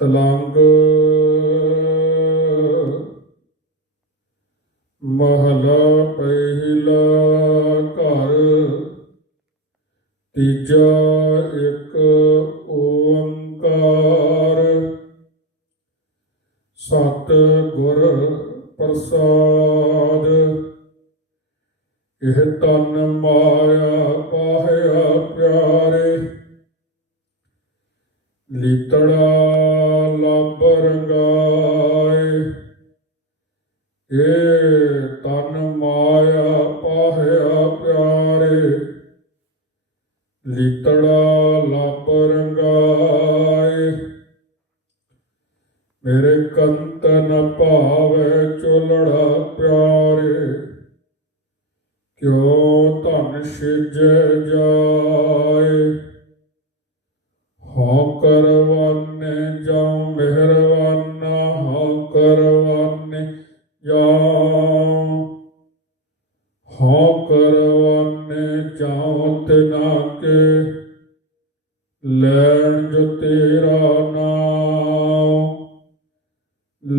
ਤਲੰਗ ਮਹਲਾ ਪਹਿਲਾ ਘਰ, ਤੀਜਾ ਇੱਕ ਓੰਕਾਰ। ਸਤ ਗੁਰ ਪ੍ਰਸਾਦ, ਇਹ ਤਨ ਮਾਇਆ ਪਾਹਿਆ ਪਿਆਰੇ। ਲੀਤੜਾ ਲੱਭ ਰੰਗਾਏ। ਇਹ ਤਨ ਮਾਇਆ ਪਾਹਿਆ ਪਿਆਰੇ। ਲੀਤੜਾ ਲੱਭ ਰੰਗਾਏ। ਮੇਰੇ ਕੰਤ ਨ ਭਾਵੈ ਚੋਲੜਾ ਪਿਆਰੇ। ਕਿਉ ਧਨ ਸਿਜ ਜਾ ਕਰਵਾਨੇ ਜਾਉ ਤਿਨਾ ਲੈਣ ਜੋ ਤੇਰਾ ਨਾਮ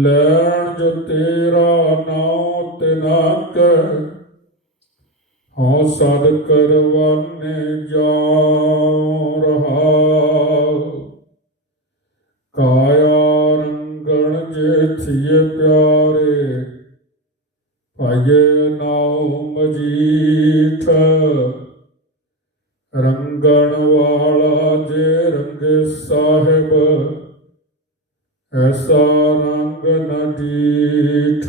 ਲੈਣ ਜੋ ਤੇਰਾ ਨਾਮ ਤਿਨਾ ਕੇ ਹਉ ਸਦ ਕਰਵਾਨੇ ਜਾਉ ਰਹਾਉ। ਕਾਇਆ ਰੰਗਣ ਜੇ ਥੀਏ ਪਿਆਰੇ ਭਾਈਏ ਨਾਉ ਮਜੀਠ। ਰੰਗਣ ਵਾਲਾ ਜੇ ਰੰਗੇ ਸਾਹਿਬ, ਐਸਾ ਰੰਗ ਨ ਦੀਠ।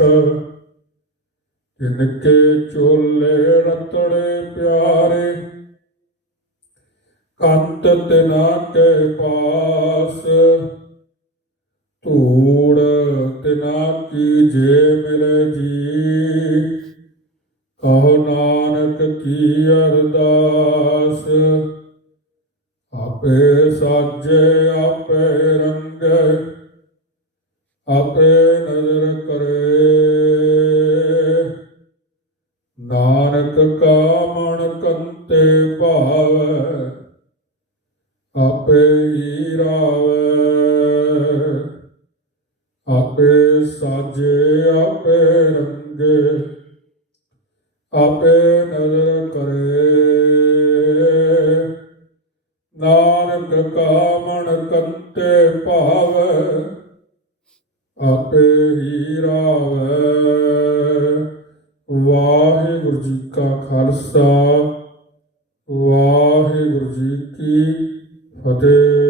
ਜਿਨਕੇ ਚੋਲੇ ਰਤੜੇ ਪਿਆਰੇ, ਕੰਤ ਤਿਨਾ ਕੇ ਪਾਸ। ਧੂੜ ਤਿਨਾ ਕੀ ਜੇ ਮਿਲੇ ਜੀ ਆਪੇ ਸਾਜੇ ਆਪੇ ਰੰਗੇ, ਆਪੇ ਨਜ਼ਰ ਕਰੇ। ਨਾਨਕ ਕਾ ਮਨ ਕੰਤੇ ਭਾਵੈ, ਆਪੇ ਹੀ ਰਾਵੈ ਆਪੇ ਸਾਜੇ ਆਪੇ ਰੰਗੇ, ਆਪੇ ਨਜ਼ਰ ਕਰੇ। ਭਾਵੈ ਆਪੇ ਹੀ ਰਾਵੈ। ਵਾਹਿਗੁਰੂ ਜੀ ਕਾ ਖਾਲਸਾ ਵਾਹਿਗੁਰੂ ਜੀ ਕੀ ਫਤਿਹ।